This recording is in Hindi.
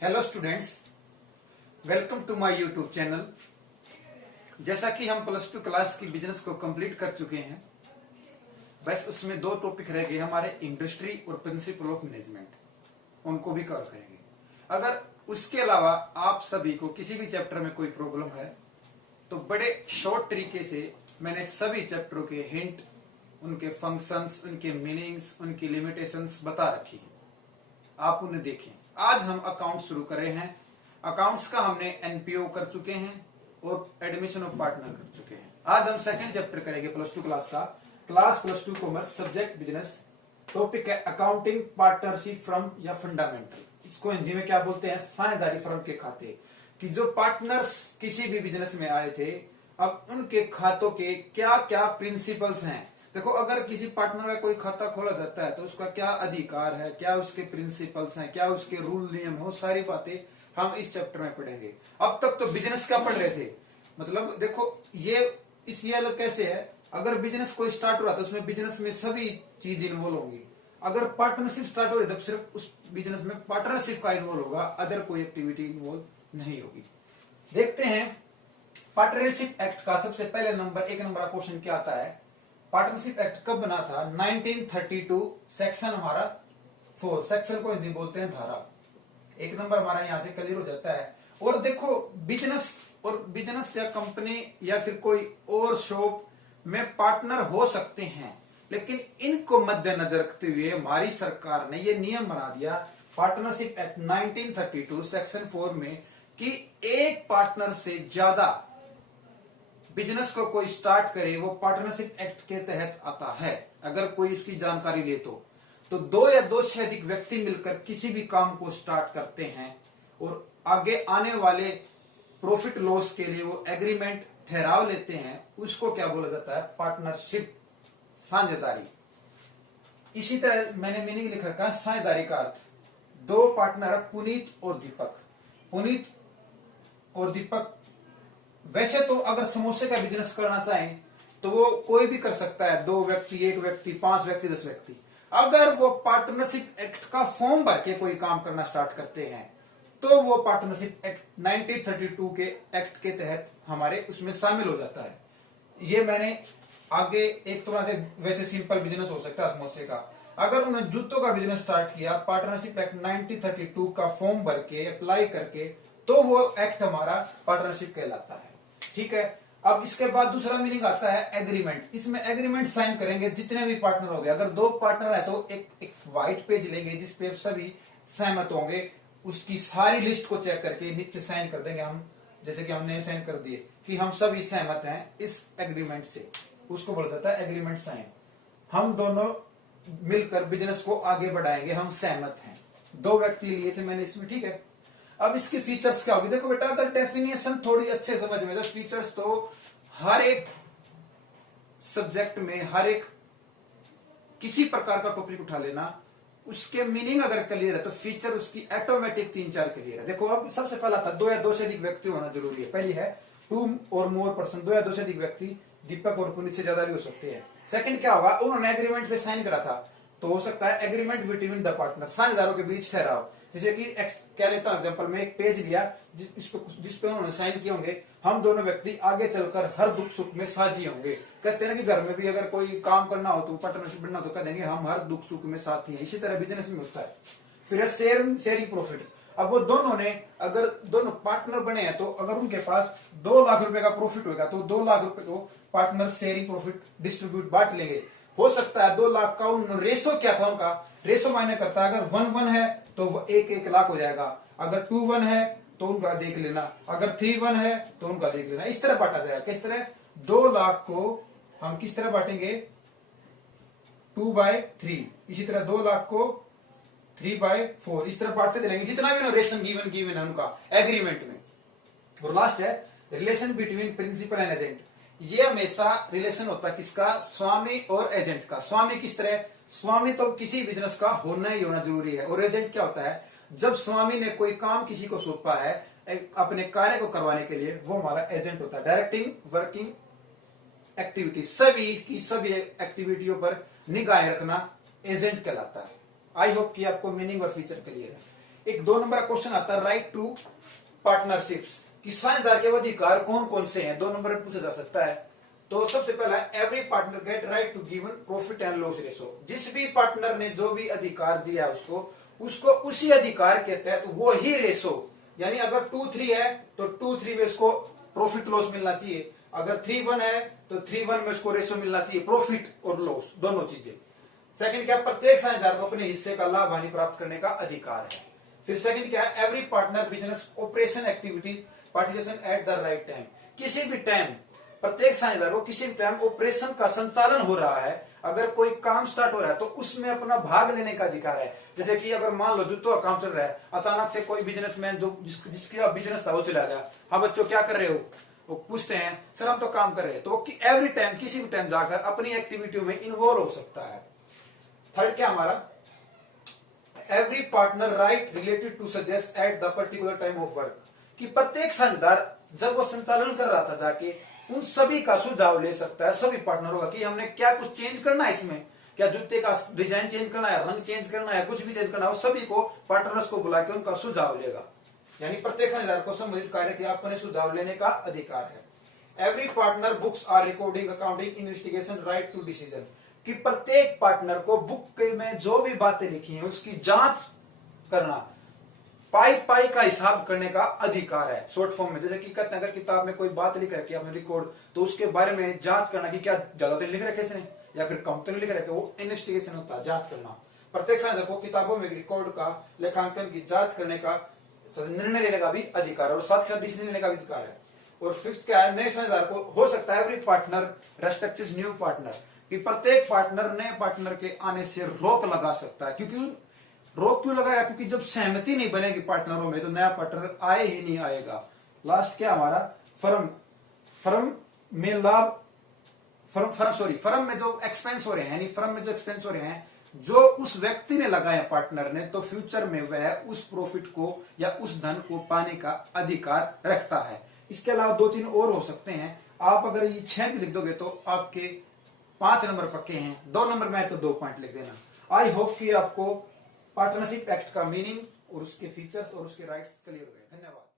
Hello students, welcome to my YouTube channel. जैसा कि हम प्लस टू क्लास की बिजनेस को कंप्लीट कर चुके हैं, बस उसमें दो टॉपिक रह गए हमारे, इंडस्ट्री और प्रिंसिपल ऑफ मैनेजमेंट। उनको भी कवर करेंगे। अगर उसके अलावा आप सभी को किसी भी चैप्टर में कोई प्रॉब्लम है तो बड़े शॉर्ट तरीके से मैंने सभी चैप्टरों के हिंट, उनके फंक्शंस, उनके मीनिंग्स, उनकी लिमिटेशंस बता रखी है। आप उन्हें देखें। आज हम अकाउंट शुरू कर रहे हैं। अकाउंट्स का हमने एनपीओ कर चुके हैं और एडमिशन ऑफ पार्टनर कर चुके हैं। आज हम सेकंड चैप्टर करेंगे प्लस टू क्लास का, class plus two commerce, subject business. Topic है अकाउंटिंग पार्टनरशिप फर्म या फंडामेंटल। इसको हिंदी में क्या बोलते हैं? साझेदारी फर्म के खाते। कि जो पार्टनर्स किसी भी बिजनेस में आए थे, अब उनके खातों के क्या क्या प्रिंसिपल्स हैं। देखो, अगर किसी पार्टनर का कोई खाता खोला जाता है तो उसका क्या अधिकार है, क्या उसके प्रिंसिपल्स हैं, क्या उसके रूल नियम है, वो सारी बातें हम इस चैप्टर में पढ़ेंगे। अब तक तो बिजनेस का पढ़ रहे थे। मतलब देखो, ये अलग कैसे है। अगर बिजनेस कोई स्टार्ट हो रहा है तो उसमें बिजनेस में सभी चीज इन्वॉल्व होंगी। अगर पार्टनरशिप स्टार्ट हो रही है तब सिर्फ उस बिजनेस में पार्टनरशिप का इन्वॉल्व होगा, अदर कोई एक्टिविटी इन्वॉल्व नहीं होगी। देखते हैं पार्टनरशिप एक्ट का सबसे पहले नंबर, एक नंबर का क्वेश्चन क्या आता है। पार्टनरशिप एक्ट कब बना था? 1932, सेक्शन हमारा 4। सेक्शन को हिंदी बोलते हैं धारा। एक नंबर हमारा यहां से क्लियर हो जाता है। और देखो, बिजनेस या कंपनी या फिर कोई और शॉप में पार्टनर हो सकते हैं, लेकिन इनको मद्देनजर रखते हुए हमारी सरकार ने यह नियम बना दिया पार्टनरशिप एक्ट 1932 सेक्शन 4 में कि एक पार्टनर से ज्यादा बिजनेस को कोई स्टार्ट करे वो पार्टनरशिप एक्ट के तहत आता है। अगर कोई उसकी जानकारी ले तो दो या दो से अधिक व्यक्ति मिलकर किसी भी काम को स्टार्ट करते हैं और आगे आने वाले प्रॉफिट लॉस के लिए वो एग्रीमेंट ठहराव लेते हैं, उसको क्या बोला जाता है? पार्टनरशिप, साझेदारी। इसी तरह मैंने मीनिंग लिख रखा है साझेदारी का अर्थ। दो पार्टनर, पुनीत और दीपक। पुनीत और दीपक वैसे तो अगर समोसे का बिजनेस करना चाहें तो वो कोई भी कर सकता है, 2 व्यक्ति, 1 व्यक्ति, 5 व्यक्ति, 10 व्यक्ति। अगर वो पार्टनरशिप एक्ट का फॉर्म भर के कोई काम करना स्टार्ट करते हैं तो वो पार्टनरशिप एक्ट 1932 के एक्ट के तहत हमारे उसमें शामिल हो जाता है। ये मैंने आगे एक तो वैसे सिंपल बिजनेस हो सकता है समोसे का। अगर उन्होंने जूतों का बिजनेस स्टार्ट किया पार्टनरशिप एक्ट 1932 का फॉर्म भर के, अप्लाई करके, तो वो एक्ट हमारा पार्टनरशिप कहलाता है। ठीक है। अब इसके बाद दूसरा मीनिंग आता है एग्रीमेंट। इसमें एग्रीमेंट साइन करेंगे जितने भी पार्टनर हो गए। अगर 2 पार्टनर है तो एक व्हाइट पेज लेंगे जिसपे सभी सहमत होंगे, उसकी सारी लिस्ट को चेक करके नीचे साइन कर देंगे हम। जैसे कि हमने साइन कर दिए कि हम सभी सहमत हैं इस एग्रीमेंट से, उसको बोला जाता है एग्रीमेंट साइन। हम दोनों मिलकर बिजनेस को आगे बढ़ाएंगे, हम सहमत हैं। 2 व्यक्ति लिए थे मैंने इसमें। ठीक है। अब इसके फीचर्स क्या होगी? देखो बेटा, अगर डेफिनेशन थोड़ी अच्छे समझ में, तो फीचर्स तो हर एक सब्जेक्ट में, हर एक किसी प्रकार का टॉपिक उठा लेना, उसके मीनिंग अगर क्लियर है तो फीचर उसकी ऑटोमेटिक 3-4 क्लियर है। देखो, अब सबसे पहला था 2 या 2 से अधिक व्यक्ति होना जरूरी है। पहली है 2 और मोर पर्सन, 2 या 2 से अधिक व्यक्ति, दीपक और पुनीत से ज्यादा भी हो सकते हैं। सेकंड क्या होगा? उन्होंने एग्रीमेंट पे साइन करा था, तो हो सकता है एग्रीमेंट बिटवीन द पार्टनर, साझेदारों के बीच ठहराव। जैसे कि क्या लेता हूं एग्जांपल में, एक पेज लिया जिसपे उन्होंने साइन किए होंगे, हम दोनों व्यक्ति आगे चलकर हर दुख सुख में साझी होंगे। कहते हैं ना कि घर में भी अगर कोई काम करना हो तो पार्टनरशिप बनना हो तो कह देंगे हम हर दुख सुख में साथी हैं। इसी तरह बिजनेस में होता है। फिर है शेयरिंग प्रॉफिट। अब वो दोनों ने, अगर दोनों पार्टनर बने हैं तो अगर उनके पास 2 लाख रुपए का प्रॉफिट होगा तो 2 लाख रुपए को पार्टनर शेयरिंग प्रॉफिट डिस्ट्रीब्यूट बांट लेंगे। हो सकता है 2 लाख का उन रेशो क्या था, उनका रेशो मायने करता है। अगर 1:1 है तो 1 लाख हो जाएगा, अगर 2:1 है तो उनका देख लेना, अगर 3:1 है तो उनका देख लेना। इस तरह बांटा जाएगा। किस तरह? 2 लाख को हम किस तरह बांटेंगे? 2/3। इसी तरह 2 लाख को 3/4। इस तरह बांटते चलेंगे जितना भी रेशन गिवन है उनका एग्रीमेंट में। और लास्ट है relation between principal and agent. ये हमेशा रिलेशन होता है किसका? स्वामी और एजेंट का। स्वामी किस तरह? स्वामी तो किसी बिजनेस का होना ही होना जरूरी है। और एजेंट क्या होता है? जब स्वामी ने कोई काम किसी को सौंपा है अपने कार्य को करवाने के लिए, वो हमारा एजेंट होता है। डायरेक्टिंग वर्किंग एक्टिविटी, सभी की सभी एक्टिविटियों पर निगाहें रखना एजेंट कहलाता है। आई होप कि आपको मीनिंग और फीचर क्लियर है। एक 2 नंबर का क्वेश्चन आता है राइट टू पार्टनरशिप्स कि साझेदार के अधिकार कौन कौन से हैं, 2 नंबर में पूछा जा सकता है। तो सबसे पहला every partner get right to given profit and loss ratio. जिस भी पार्टनर ने जो भी अधिकार दिया उसको उसी अधिकार के तहत वो ही रेशो, यानी अगर 2-3 है तो 2-3 में उसको प्रॉफिट लॉस मिलना चाहिए, अगर 3-1 है तो 3-1 में उसको रेशो मिलना चाहिए, प्रॉफिट और लॉस दोनों चीजें। सेकंड क्या, प्रत्येक साझेदार को अपने हिस्से का लाभ हानि प्राप्त करने का अधिकार है। फिर सेकंड क्या है, every partner business operation activities participation at the right time. किसी भी टाइम प्रत्येक साझेदार को किसी भी टाइम ऑपरेशन का संचालन हो रहा है, अगर कोई काम स्टार्ट हो रहा है तो उसमें अपना भाग लेने का अधिकार है। जैसे कि अगर मान लो जूतों का काम चल रहा है, अचानक से कोई बिजनेसमैन जो जिसका बिजनेस था वो चला गया, हाँ बच्चों क्या कर रहे हो, वो पूछते हैं सर हम तो काम कर रहे हैं, तो वो एवरी टाइम किसी भी टाइम जाकर अपनी एक्टिविटी में इन्वॉल्व हो सकता है। थर्ड क्या हमारा, every partner right related to suggest at the particular time of work, कि प्रत्येक साझेदार जब वो संचालन कर रहा था जाके उन सभी का सुझाव ले सकता है, सभी पार्टनरों का, कि हमने क्या कुछ चेंज करना है इसमें, क्या जूते का डिजाइन चेंज करना है, रंग चेंज करना है, कुछ भी चेंज करना है, सभी को पार्टनर्स को बुला के उनका सुझाव लेगा। यानी प्रत्येक साझेदार को संबंधित कार्य के अपने सुझाव लेने का अधिकार है। Every partner books are recording accounting investigation right to decision, कि प्रत्येक पार्टनर को बुक में जो भी बातें लिखी हैं उसकी जांच करना, पाई पाई का हिसाब करने का अधिकार है। शॉर्ट फॉर्म में जैसे कि कहते हैं अगर किताब में कोई बात लिख रखी है आपने रिकॉर्ड, तो उसके बारे में जांच करना कि क्या ज्यादा दिन लिख रखे इसने या फिर कम तो नहीं लिख रखे, वो इन्वेस्टिगेशन होता है, जांच करना। प्रत्येक साझेदार को किताबों में रिकॉर्ड का लेखांकन की जांच करने का, निर्णय लेने का भी अधिकार है और साथ ही डिसीजन लेने का भी अधिकार है। और फिफ्थ क्या है, नए साझेदार को हो सकता है every partner restricts new partner, कि प्रत्येक पार्टनर नए पार्टनर के आने से रोक लगा सकता है। क्योंकि रोक क्यों लगाया, क्योंकि जब सहमति नहीं बनेगी पार्टनरों में तो नया पार्टनर आए ही नहीं आएगा। लास्ट क्या हमारा, फर्म में लाभ, फर्म में जो एक्सपेंस हो रहे हैं, यानी फर्म में जो एक्सपेंस हो रहे हैं जो उस व्यक्ति ने लगाया पार्टनर ने, तो फ्यूचर में वह उस प्रॉफिट को या उस धन को पाने का अधिकार रखता है। इसके अलावा 2-3 और हो सकते हैं। आप अगर ये 6 भी लिख दोगे तो आपके 5 नंबर पक्के हैं, 2 नंबर में तो 2 पॉइंट लिख देना। आई होप कि आपको पार्टनरशिप एक्ट का मीनिंग और उसके फीचर्स और उसके राइट्स क्लियर हो गए। धन्यवाद।